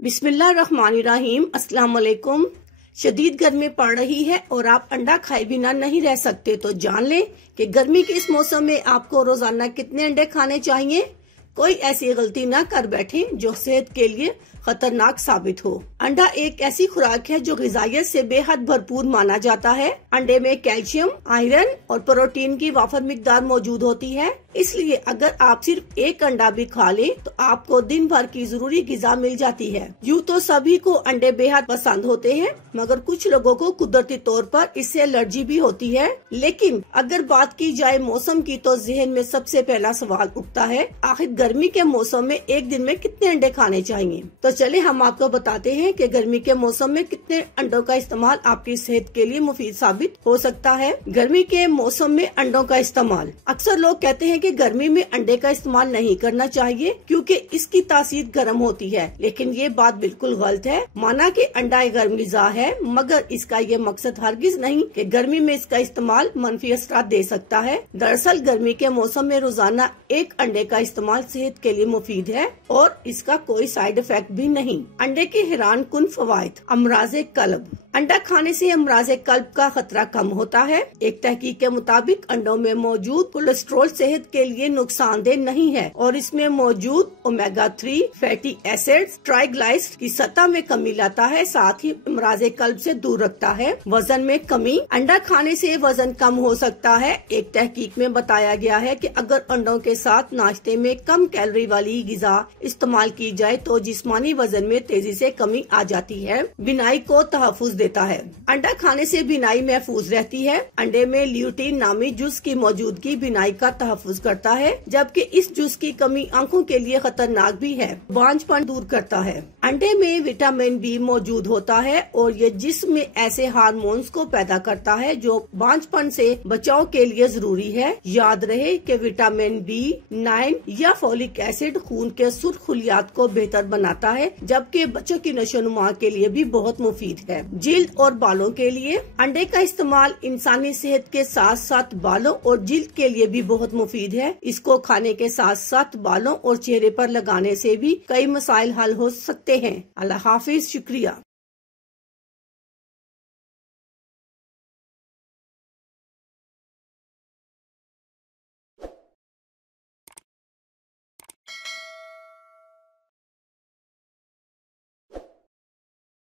बिस्मिल्लाहिर्रहमानिर्रहीम। अस्सलाम वालेकुम। शदीद गर्मी पड़ रही है और आप अंडा खाए बिना नहीं रह सकते, तो जान लें कि गर्मी के इस मौसम में आपको रोजाना कितने अंडे खाने चाहिए। कोई ऐसी गलती ना कर बैठे जो सेहत के लिए खतरनाक साबित हो। अंडा एक ऐसी खुराक है जो ग़िज़ाइयत से बेहद भरपूर माना जाता है। अंडे में कैल्शियम, आयरन और प्रोटीन की वाफर मिकदार मौजूद होती है, इसलिए अगर आप सिर्फ एक अंडा भी खा लें तो आपको दिन भर की जरूरी ग़िज़ा मिल जाती है। यूँ तो सभी को अंडे बेहद पसंद होते हैं, मगर कुछ लोगों को कुदरती तौर पर इससे एलर्जी भी होती है। लेकिन अगर बात की जाए मौसम की, तो जहन में सबसे पहला सवाल उठता है, आखिर गर्मी के मौसम में एक दिन में कितने अंडे खाने चाहिए। तो चले हम आपको बताते हैं कि गर्मी के मौसम में कितने अंडों का इस्तेमाल आपकी सेहत के लिए मुफीद साबित हो सकता है। गर्मी के मौसम में अंडों का इस्तेमाल। अक्सर लोग कहते हैं कि गर्मी में अंडे का इस्तेमाल नहीं करना चाहिए क्योंकि इसकी तासीर गर्म होती है, लेकिन ये बात बिल्कुल गलत है। माना कि अंडा एक गर्म ग़िज़ा है, मगर इसका ये मकसद हरगिज नहीं कि गर्मी में इसका इस्तेमाल मनफी असरात दे सकता है। दरअसल गर्मी के मौसम में रोजाना एक अंडे का इस्तेमाल सेहत के लिए मुफीद है और इसका कोई साइड इफेक्ट भी नहीं। अंडे के हैरान कुन फवाइद। अमराज़े कल्ब। अंडा खाने से अमराज़े कल्ब का खतरा कम होता है। एक तहकीक के मुताबिक अंडों में मौजूद कोलेस्ट्रॉल सेहत के लिए नुकसानदेह नहीं है और इसमें मौजूद ओमेगा 3 फैटी एसिड्स ट्राइग्लाइसराइड की सतह में कमी लाता है, साथ ही अमराज़े कल्ब से दूर रखता है। वजन में कमी। अंडा खाने से वजन कम हो सकता है। एक तहकीक में बताया गया है कि अगर अंडों के साथ नाश्ते में कम कैलोरी वाली ग़िज़ा इस्तेमाल की जाए तो जिस्मानी वजन में तेजी से कमी आ जाती है। बिनाई को तहफुज देता है। अंडा खाने से बिनाई महफूज रहती है। अंडे में ल्यूटीन नामी जुज की मौजूदगी बिनाई का तहफुज करता है, जबकि इस जुज की कमी आंखों के लिए खतरनाक भी है। बांझपन दूर करता है। अंडे में विटामिन बी मौजूद होता है और ये जिस्म में ऐसे हार्मोन्स को पैदा करता है जो बांझपन से बचाव के लिए जरूरी है। याद रहे कि विटामिन B9 या फोलिक एसिड खून के सुर्ख खुलियात को बेहतर बनाता है, जबकि बच्चों की नशोनुमा के लिए भी बहुत मुफीद है। जिल्द और बालों के लिए अंडे का इस्तेमाल इंसानी सेहत के साथ साथ बालों और जिल्द के लिए भी बहुत मुफीद है। इसको खाने के साथ साथ बालों और चेहरे पर लगाने से भी कई मसाइल हल हो सकते हैं। अल्लाह हाफिज। शुक्रिया।